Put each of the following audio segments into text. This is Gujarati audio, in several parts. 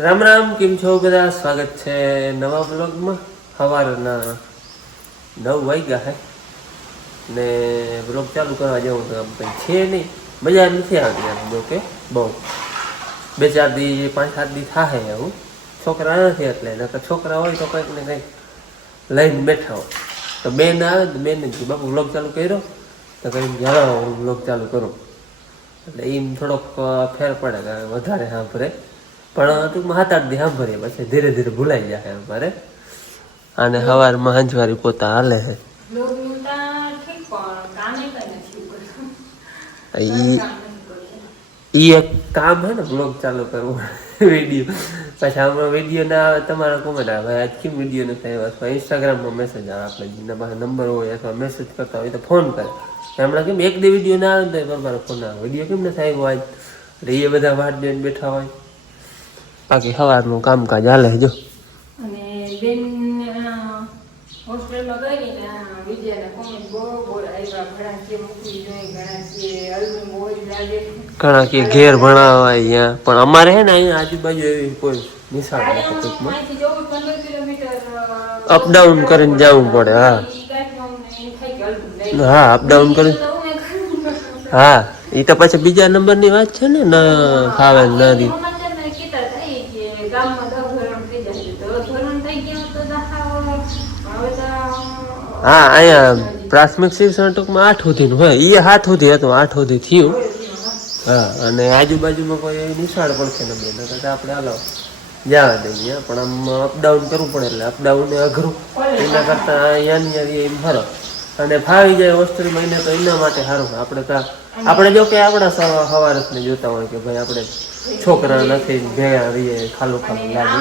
રામ રામ, કેમ છો બધા? સ્વાગત છે નવા બ્લોગમાં. સવારના 9 વાગ્યા હે ને બ્લોગ ચાલુ કરવા જવું તો આમ કંઈ છે નહીં, મજા નથી આવતી આમ. જો કે બહુ 2-4 દી 5-7 દી થાય એવું. છોકરા નથી એટલે, નકર છોકરા હોય તો કંઈક ને કંઈક લઈને બેઠા હોય. તો બેન આવે તો બેન જ બાપુ બ્લોગ ચાલુ કર્યો તો કંઈ જાણો હું બ્લોગ ચાલુ કરું, એટલે એમ થોડોક ફેર પડે કે વધારે સાંભળે. પણ ટૂંકમાં 7-8 દી સાંભળીએ પછી ધીરે ધીરે ભૂલાઈ જાય અમારે. અને સવારમાં હંજવારી પોતા હાલે છે. ઈ એક કામ હે ને બ્લોગ ચાલુ કરવું, વિડીયો. પછી આમાં વિડીયો ના આવે તમારા કોમેન્ટ આવે, ભાઈ આજ કેમ વિડીયો નથી આવ્યો, અથવા ઇન્સ્ટાગ્રામમાં મેસેજ આવે. આપણે જેના પાસે નંબર હોય અથવા મેસેજ કરતા હોય તો ફોન કરે. હમણાં કેમ એક દી વિડીયો ના આવે તો તમારો ફોન આવે, વિડીયો કેમ નથી આવ્યો આજ. એટલે એ બધા વાટ જોઈને બેઠા હોય. બાકી સવારનું કામકાજ હાલે જો. અને બેન હોસ્ટેલમાં ગઈ ને વિજયના કોમેન્ટ બહુ આવ્યા. ઘણા કે મૂકી જોઈ, ઘણા કે અલ્બમ બહુ લાગે, ઘણા કે ઘેર ભણાવાય અહીંયા. પણ અમારે હે ને અહીંયા આજુબાજુ એવી કોઈ નિશાળ નથી ટૂંકમાં. અહીંથી જવું 15 કિલોમીટર અપડાઉન કરીને જવું પડે. હા અપડાઉન કરીને. હા એ તો પછી બીજા નંબરની વાત છે ને, ના ફાવે ના દી. હા અહીંયા પ્રાથમિક શિક્ષણ ટૂંકમાં 8 સુધીનું હોય, એ 7 સુધી હતું, 8 સુધી થયું. હા અને આજુબાજુમાં કોઈ એવી નિશાળ પણ છે નંબર, આપણે હાલો જવા દઈએ. પણ આમ અપડાઉન કરવું પડે એટલે અપડાઉન અઘરું, એના કરતાં અહીંયા એમ ફરક. અને ફાવી જાય હોસ્ટેલમાં એને તો એના માટે સારું. આપણે જો કે આપણા સવારને જોતા હોય કે ભાઈ આપણે છોકરા નથી ભેગા રહીએ, ખાલું ખાલું લાગે.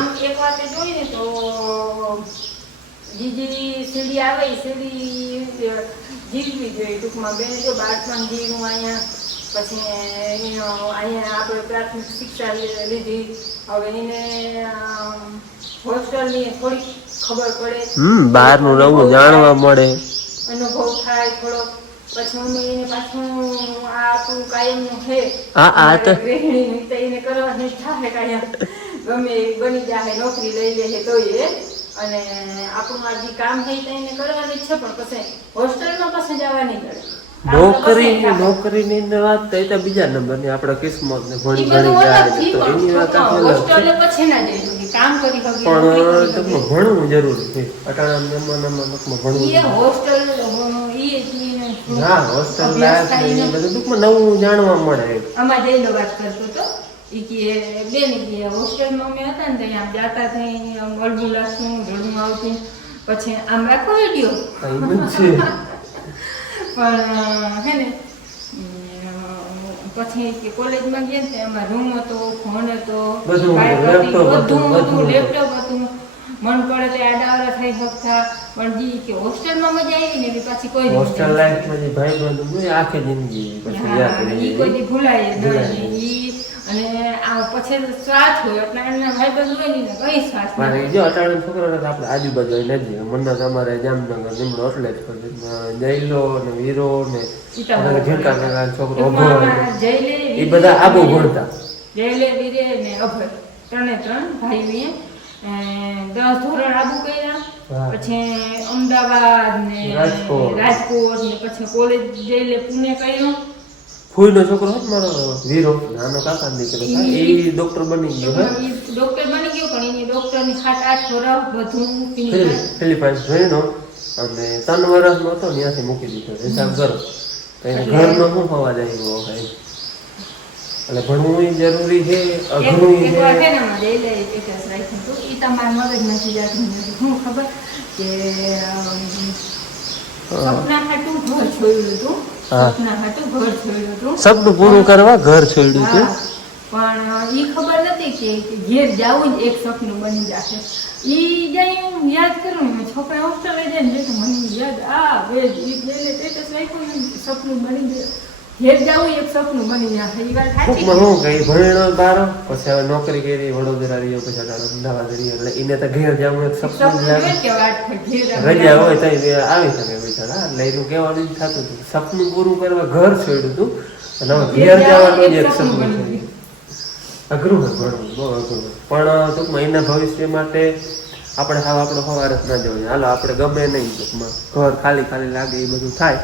જીજી સીડી આવે સીડી જીવવી જોઈએ ટૂંકમાં. બેન જો બાળપણ જીવું અહીંયા, પછી અહીંયા આપણે પ્રાથમિક શિક્ષા લીધી. હવે એને હોસ્ટેલની થોડીક ખબર પડે, બહારનું નવું જાણવા મળે, અનુભવ થાય થોડોક. પછી અમે એને પાછું આ આપણું કાયમનું છે ગૃહિણી તો એને કરવાની થાય કાયમ, ગમે બની જાય નોકરી લઈ લે તો એ. અને આપણું આ જે કામ છે એને કરવાની છે, પણ પછી હોસ્ટેલમાં પછી જવાની કરે. નોકરીની વાત તો એ બીજા નંબરની. આપણે કિસ્મત ને ભણી ભણી જાય તો એની વાત હોસ્ટેલે પછી ના જઈ કામ કરી શકે, પણ તમને ભણવું જરૂરી છે અટાણા નંબરમાં ભણવું. હોસ્ટેલ હા હોસ્ટેલ લાઈફ ને બધું ટૂંકમાં નવું જાણવા મળે. આમાં જઈને વાત કરતો તો ઈ કે બેન કે હોસ્ટેલમાં અમે હતા ને ત્યાં આમ જાતા થઈ, આમ અળવું લાગતું, રડવું આવતું, પછી આમ રાખો વિડીયો પણ હે ને પછી કે કોલેજમાં ગયા ને એમાં રૂમ હતો, ફોન હતો, બધું લેપટોપ હતું, મન પડે તે આડાવડા થઈ શકતા. પણ જી કે હોસ્ટેલમાં મજા આવી ને પાછી કોઈ હોસ્ટેલ લાઈફમાં જે ભાઈ બંધ આખી જિંદગી પછી યાદ રહી કોઈ દી ભૂલાય નહીં. અને આ પછી શ્વાસ હોય એટલે એના ભાઈ બંધ હોય ને કઈ શ્વાસ મારે જો અટાણા છોકરાને આપણે આજુબાજુ નથી. મને અમારે જામનગર નિમણો એટલે જયલો ને વીરો ને ઝીણકા છોકરો એ બધા આબુ ભણતા. જયલે વીરે ને અભય 3 ભાઈ 10 ધોરણ આબુ કર્યા, પછી અમદાવાદ ને રાજકોટ ને પછી કોલેજ જયલે પુણે કર્યું. ફૂઈનો છોકરો હતો મારો વીરો, નાનો કાકા દીકરો, એ ડોક્ટર બની ગયો. ડોક્ટર બની ગયો પણ એની ડોક્ટરની 7-8 વર્ષ બધું ફિલિપાઈન્સ ભણ્યો અને 3 વર્ષનો હતો ત્યાંથી મૂકી દીધો. હિસાબ કરો ઘરમાં શું થવા જાય એવો ભાઈ. એટલે ભણવું જરૂરી છે, અઘરું છે. તમારા મગજમાંથી જાતું શું ખબર કે સપના હાટું ઘર છોડ્યું હતું, સપનું પૂરું કરવા ઘર છોડ્યું હતું. પણ ઈ ખબર નથી કે ઘેર જવું જ એક સપનું બની જશે. ઈ જાય યાદ કરું છોકરા હોસ્ટેલે જાય ને મને યાદ આવે સપનું બની જાય, ઘેર જવું એક સપનું બની જશે. ઈ વાત સાચી. હું કઈ ભણ્યો બારો પછી હવે નોકરી કરી, વડોદરા રહ્યો, પછી અમદાવાદ રહ્યો, એટલે એને તો ઘેર જવું એક સપનું લાગે. રજા હોય તો આવી શકે બિચારા. એટલે એનું કહેવાનું જ થતું હતું સપનું પૂરું કરવા ઘર છોડ્યું હતું અને હવે ઘેર જવાનું જ એક સપનું છે. અઘરું હોય ભણવું, બહુ અઘરું હોય. પણ ટૂંકમાં એના ભવિષ્ય માટે આપણે આપણો સવાર જ ના જોઈએ. હાલો આપણે ગમે નહીં ટૂંકમાં ઘર ખાલી ખાલી લાગે એ બધું થાય,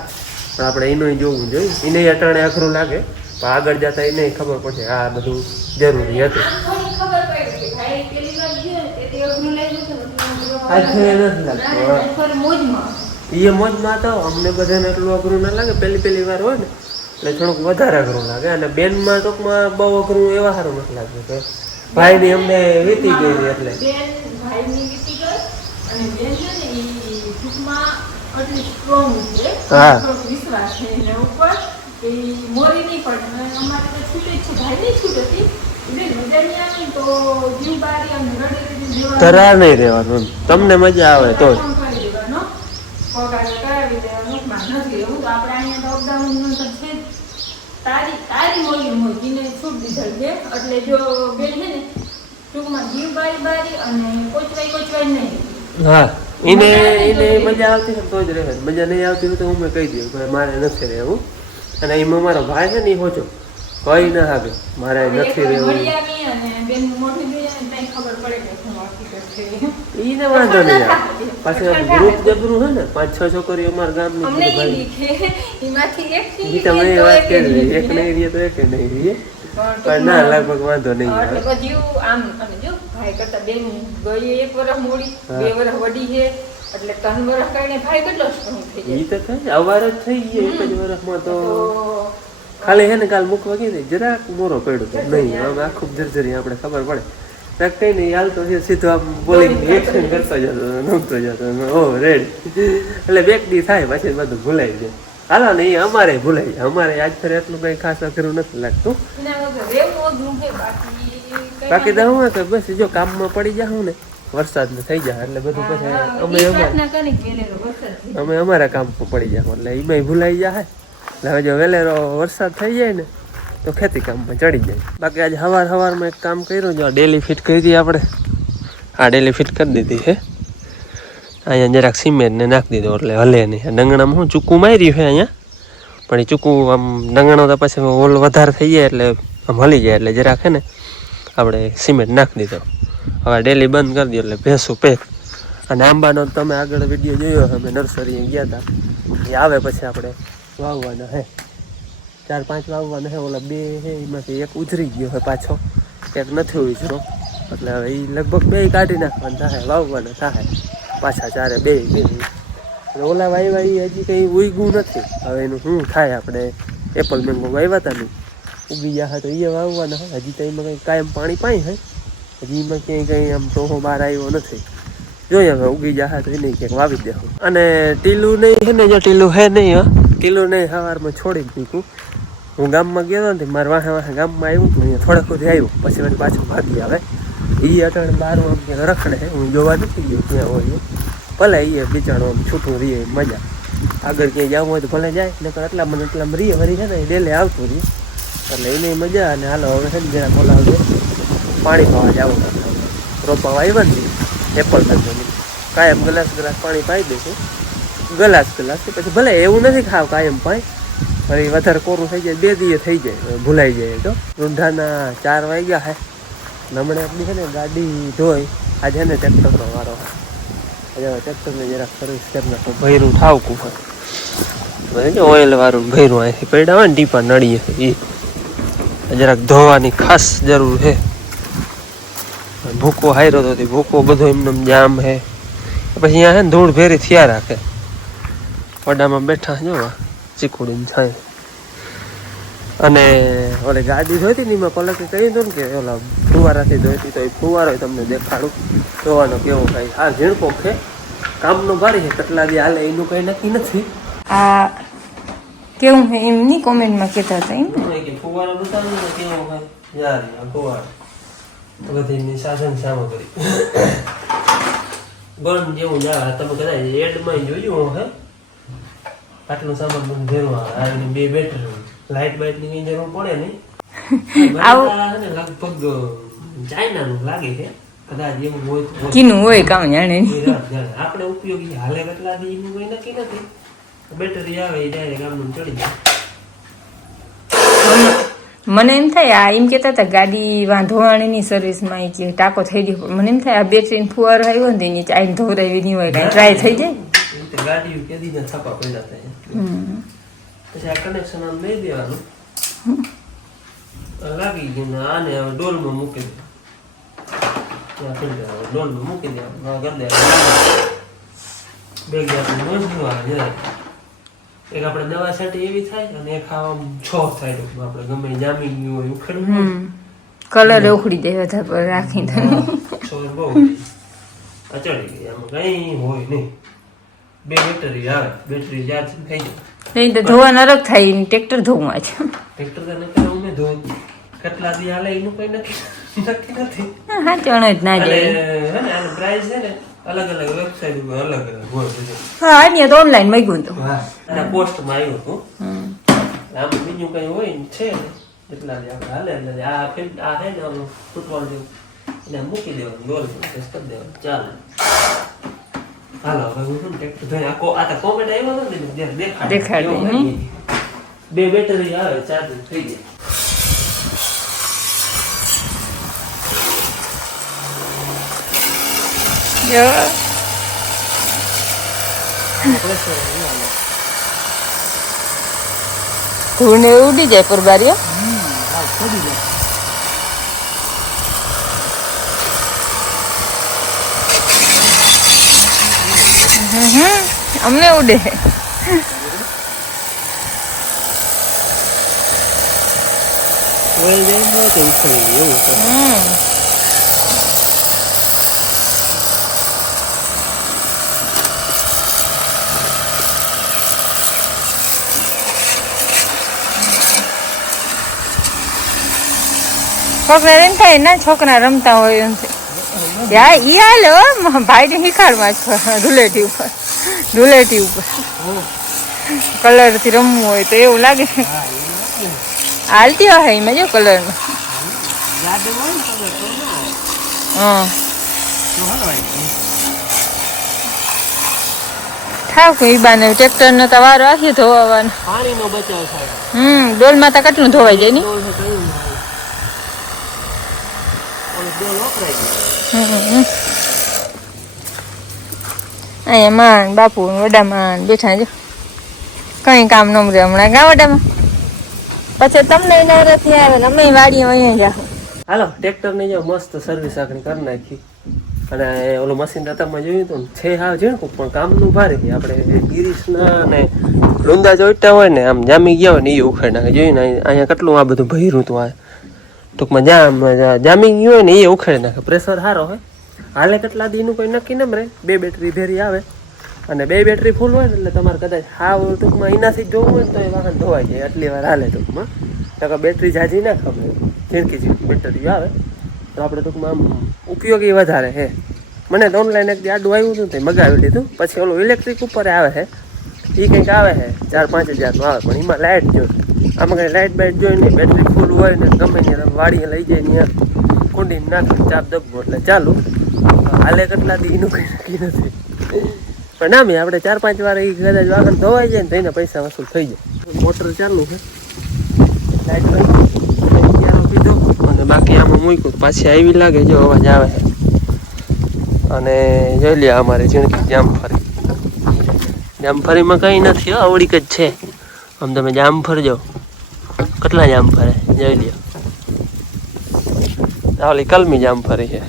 પણ આપણે એનું જોવું જોઈએ. એને અટાણે અઘરું લાગે પણ આગળ જતા એને ખબર પડશે આ બધું જરૂરી હતું. એ મોજમાં તો અમને બધાને એટલું અઘરું ના લાગે, પહેલી વાર હોય ને એટલે થોડુંક વધારે અઘરું લાગે. અને બેનમાં ટૂંકમાં બહુ અઘરું એવા સારું નથી લાગતું કે ભાઈ ની અમને વીતી ગઈ એટલે તરા નહીં રહેવાનું, તમને મજા આવે તો જ. તારી મોલી મોજીને છૂટ દીધલ છે એટલે જો બેન છે ને ટૂંકમાં જીવ બારી અને કોચવાય નહીં. હા, એને મજા આવતી તો જ રહે, મજા નહીં આવતી હોય તો હું કહી દઉં કે મારે નથી રહેવું. અને એમાં મારો ભાઈ છે ને એ હોચો કઈ ના આવે મારે નથી રહેવું. એને વાંધો નહીં આવે. પાછું ગ્રુપ જબરું છે ને 5-6 છોકરીઓ અમારા ગામની ભાઈ તમે વાત કરી એક નહીં રહીએ તો એક નહીં રહીએ પણ ના લગભગ વાંધો નહીં આવે. ભાઈ કરતા બેન ગઈ 1 વર્ષ મોડી 2 વર્ષ વડી છે એટલે 3 વર્ષ કરીને ભાઈ કેટલો સ્ટ્રોંગ થઈ જાય. ઈ તો થાય અવાર જ થઈ ગયો એક જ વર્ષમાં તો ખાલી હે ને કાલ મૂકવા કીધી જરાક મોરો પડ્યો તો નહીં આમ આખું જર્જરી આપણે ખબર પડે કઈ નહીં હાલતો છે સીધો આમ બોલી એક્શન કરતો જતો નમતો જતો ઓ રેડી એટલે બેકડી થાય પછી બધું ભૂલાઈ જાય. હાલો ને એ અમારે ભૂલાઈ જાય. અમારે આજ ફરે એટલું કઈ ખાસ અઘરું નથી લાગતું. બાકી તો હું કે બસ જો કામમાં પડી જાઉં ને વરસાદ થઈ જાય એટલે બધું પછી અમે અમારા કામ પર પડી જાવ એટલે એમાં ભૂલાઈ જાય. એટલે હવે જો વેલેરો વરસાદ થઈ જાય ને તો ખેતી કામમાં ચડી જાય. બાકી આજે સવારમાં એક કામ કર્યું જો ડેલી ફિટ કરી હતી આપણે. હા ડેલી ફિટ કરી દીધી છે. અહીંયા જરાક સિમેન્ટ ને નાખી દીધો એટલે હલે નહીં. ડંગણામાં હું ચૂકું માર્યું છે અહીંયા પણ એ ચૂકું આમ ડંગણો તો પછી ઓલ વધારે થઈ જાય એટલે આમ હલી જાય એટલે જરાક છે ને આપણે સિમેન્ટ નાખી દીધો. હવે ડેલી બંધ કરી દો એટલે ભેંસું પેક. અને આંબાનો તમે આગળ વિડીયો જોયો અમે નર્સરી ગયા હતા એ આવે પછી આપણે વાવવાના હે 4-5 વાવવાના હે. ઓલા 2 હે એમાંથી એક ઉજરી ગયો હે પાછો એક નથી ઉજરો એટલે હવે એ લગભગ 2 કાઢી નાખવાના થાય વાવવાના થાય પાછા 4 2 ઓલા વાવ્યા હજી કંઈ ઉગ્યું નથી. હવે એનું શું થાય આપણે એપલ મેંગો વાવ્યા હતા નહીં ઉગી ગયા તો એ વાવવાના હોય. હજી તો એમાં કંઈ કાયમ પાણી પાઈ હોય હજી એમાં ક્યાંય કંઈ આમ ટોહો બહાર આવ્યો નથી. જોઈએ હવે ઉગી જાય તો એને ક્યાંક વાવી દેવું. અને ટીલું નહીં છે ને જો ટીલું હે નહીં ટીલું નહીં સવારમાં છોડી દીધું. હું ગામમાં ગયો નથી મારે વાહે ગામમાં આવ્યું અહીંયા થોડાક સુધી આવ્યું પછી મને પાછું ભાગી આવે. એ અટાણે બહાર આમ ક્યાંક રખડે હું જોવા નથી ગયો ત્યાં હોય ભલે એ બિચારો આમ છૂટું રહીએ મજા. આગળ ક્યાંય જવું હોય તો ભલે જાય નકર એટલામાં રહીએ વળી છે ને એ ડેલે આવતું રહીએ એટલે એને મજા. અને હાલો હવે છે ને જરા બોલાવજો પાણી પાવા જવું રોપવા આવ્યા ને એપલ તરફની કાયમ ગ્લાસ પાણી પાઈ દઈશું ગ્લાસ પછી ભલે એવું નથી ખાવ કાયમ પાઈ ફરી વધારે કોરું થઈ જાય 2 દિવસ થઈ જાય ભૂલાઈ જાય. તો રૂંઢાના 4 વાગ્યા હે હમણાં આપણી છે ને ગાડી ધોઈ આજે છે ને ટ્રેક્ટરનો વારો આજે ટ્રેક્ટરને જરાક સર્વિસ કરી નાખો ભૈરું ઠાવકું હોય ઓઇલ વાળું ભૈરું અહીંથી પડ્યા હોય ને ટીપા નળીએ એ જરાક ધોવાની ખાસ જરૂર છે. ભૂકો હાર્યો તો ભૂકો બધો એમને જામ હે પછી અહીંયા છે ને ધૂળ ભેરી થયા રાખે વડામાં બેઠા જોવા ચીકુડીને થાય. અને ઓલે ગાડી ધોઈતી ને એમાં પલકે કહી દો ને કે ઓલા ફુવારાથી ધોઈતી તો એ ફુવારો તમને દેખાડું જોવાનો કેવો કાંઈ હા ઝીણકો છે કામનો ભારી છે કેટલા દી હાલે એનું કંઈ નક્કી નથી. આ કેવું છે એમની કોમેન્ટમાં કહેતા હતા એમ કે ફુવારો બતાવી ને કેવો કાંઈ યાર આ ફુવારો બધીની સાધન સામગ્રી ગણ જેવું જા તમે કદાચ એડમાં જોયું હે આટલું સામાન બધું ભેરવા આવે. આ 2 બેટરી લાઇટ બાઇટની કંઈ જરૂર પડે નહીં. લગભગ ચાઇનાનું લાગે છે કદાચ એવું હોય કીનું હોય કામ જાણે આપણે ઉપયોગી હાલે કેટલા દી એનું કંઈ નક્કી નથી. બેટરી આવે એ ડાયરેક્ટ આમનું ચડી જાય. મને એમ થાય આ એમ કહેતા હતા ગાડી વાંધોવાણીની સર્વિસમાં એ કે ટાંકો થઈ ગયો પણ મને એમ થાય આ બેટરીને ફુવારો આવ્યો ને એની ચાઈને ધોરાવી નહીં હોય કાંઈ ટ્રાય થઈ જાય ગાડી કેદી ના છાપા પડ્યા થાય પછી આ કનેક્શન આમ લઈ દેવાનું લાગી ગયું ને આને હવે ડોલમાં મૂકી દે ડોલમાં મૂકી દેવાનું કરી દેવાનું બે ગયા એક આપણે દવા સાથે એવી થાય અને એક આમ છોક થાય આપણે ગમે જામી ગયું હોય ઉખેડવું કલર ઉખડી દે બધા પર રાખીને છોક બહુ અચડી ગઈ આમાં કઈ હોય નહીં બે બેટરી આવે બેટરી ચાર્જ થઈ જાય નહીં તો ધોવા નરક થાય ને ટ્રેક્ટર ધોવું છે ટ્રેક્ટર તો નક્કી હું ધો કેટલા દી હાલે એનું કઈ નક્કી નથી હા ચણ જ ના જાય હે ને આનો પ્રાઇસ છે ને અલગ અલગ વેબસાઇટ ઉપર અલગ અલગ હોય હા અહીંયા તો ઓનલાઈન મગ્યું તો હા અને પોસ્ટમાં આવ્યું હતું આમ બીજું કઈ હોય ને છે ને એટલા દી આપણે હાલે એટલે આ હે ને ફૂટબોલ જેવું એને મૂકી દેવાનું ગોલ પ્રેસ કરી દેવાનું ચાલે હાલો હવે હું શું ટ્રેક્ટર ધોઈ આ તો કોમેન્ટ આવ્યો હતો ને દેખાડે બે બેટરી આવે ચાર્જિંગ થઈ જાય ધૂળને ઉડી જાય પરબારીઓ અમને ઉડે છોકરા એમ થાય ના છોકરા રમતા હોય એમ યા ઈ હાલે ભાઈ ને શીખાડવા ધૂળેટી ઉપર કલર થી રમવું હોય તો એવું લાગે હાલતી હોય એમાં જો કલર નો થાવ કોઈ બાને ટ્રેક્ટર નો તો વારો આખી ધોવાનો પાણીનો બચાવ થાય ડોલ માં તો કેટલું ધોવાઈ જાય ને અહીંયા માન બાપુ વડા માન બેઠા જો કઈ કામ ન મળે હમણાં ગાવડામાં પછી તમને નથી આવે ને અમે વાડીએ અહીંયા જાઓ હાલો ટ્રેક્ટર ની જો મસ્ત સર્વિસ આખણી કરી નાખી અને ઓલું મશીન દાતામાં જોયું હતું છે હા ઝીણકું પણ કામનું ભારે આપણે ગિરીશના અને લુંદા જોઈતા હોય ને આમ જામી ગયા હોય ને એ ઉખેડ નાખે જોયું ને અહીંયા કેટલું આ બધું ભર્યું હતું આ ટૂંકમાં જામી ગયું હોય ને એ ઉખેડ નાખે પ્રેશર સારો હોય હાલે કેટલા દીનું કોઈ નક્કી ન રહે બે બેટરી ભેરી આવે અને બે બેટરી ફૂલ હોય ને એટલે તમારે કદાચ હાવ ટૂંકમાં એનાથી જોવું હોય ને તો એ વાહન ધોવાઈ જાય આટલી વાર હાલે ટૂંકમાં તો બેટરી જાજી ના ખબર ઝીણકી બેટરી આવે તો આપણે ટૂંકમાં આમ ઉપયોગી વધારે હે મને તો ઓનલાઈન એક આડું આવ્યું હતું તે મગાવી લીધું પછી ઓલું ઇલેક્ટ્રિક ઉપર આવે છે એ કંઈક આવે છે 4-5 હજારનું આવે પણ એમાં લાઇટ જોઈએ આમાં કંઈ લાઇટ બાઇટ જોઈ નહીં બેટરી ફૂલ હોય ને ગમે ને વાડીએ લઈ જાય ત્યાં કુંડીને નાખે ચાપ દબવું એટલે ચાલુ હાલે કેટલા દી એનું કંઈ નક્કી નથી પણ ના મેં આપણે 4-5 વાર એ કદાચ વાહન ધોવાઈ જાય ને તો એના પૈસા વસૂલ થઈ જાય મોટર ચાલુ છે લાઇટ પીધો અને બાકી આમાં મૂક્યું પાછી આવી લાગે જો અવાજ આવે છે અને જોઈ લે અમારે ઝીણકી જામફળીમાં કંઈ નથી અવળીક જ છે આમ તમે જામફળ જો કેટલા જામફળ જોઈ લ્યો ઓલી કલમી જામફળી છે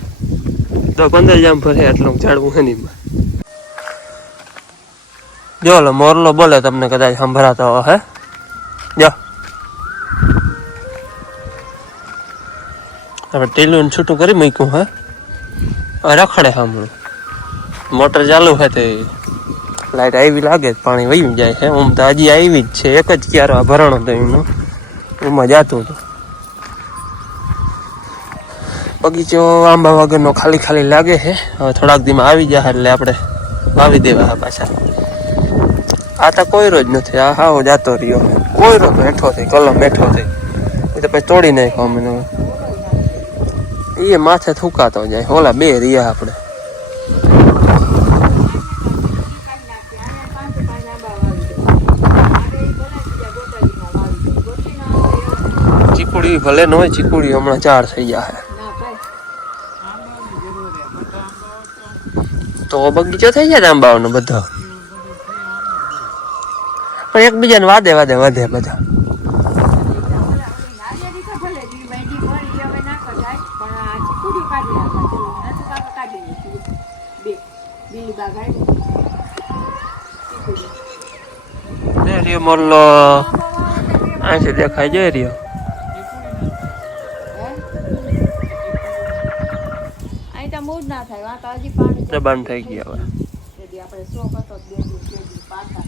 10-15 જામફળ છે આટલું ઝાડવું છે નહીં જો લો મોરલો બોલે તમને કદાચ સંભળાતો હે જો આપણે ટેલું છૂટું કરી મૂક્યું હે રખડે સાંભળું મોટર ચાલુ છે તે લાઈટ આવી લાગે પાણી વહી જાય છે આમ તો હજી આવી જ છે એક જ ક્યારો ભરાણો હતો એમનો એમાં જતું હતું બગીચો આંબા વગરનો ખાલી ખાલી લાગે છે હવે થોડાક દીમાં આવી જાય એટલે આપણે વાવી દેવા પાછા આ તો કોયરો જ નથી આ હાવ જાતો રહ્યો કોયરો તો હેઠો થઈ કલમ હેઠો થઈ એ તો પછી તોડી નાખ્યો અમે એ માથે થૂકાતો જાય ઓલા બે રહ્યા આપણે ચીકુડી ભલે ન હોય, ચીકુડી હમણાં 4 થઈ ગયા છે. ના ભાઈ તો બગીચો થઈ જાય આંબાઓનો બધો. પણ એકબીજાને વાદે વાદે વધે બધા. નારિયેળી તો ભલે દી મહેંદી ભરી હવે ના કરાય પણ આ ચીકુડી કાઢી નાખા ચલો નથી કાકા કાઢી નાખી બે બીલી બાગ આવી ચીકુડી ને રહ્યો મોરલો આંખે દેખાય જાય રહ્યો. અહીં તો મૂડ ના થાય આ તો હજી પાણી દબાણ થઈ ગયા હવે. આપણે 100 કરતો 2 પાછા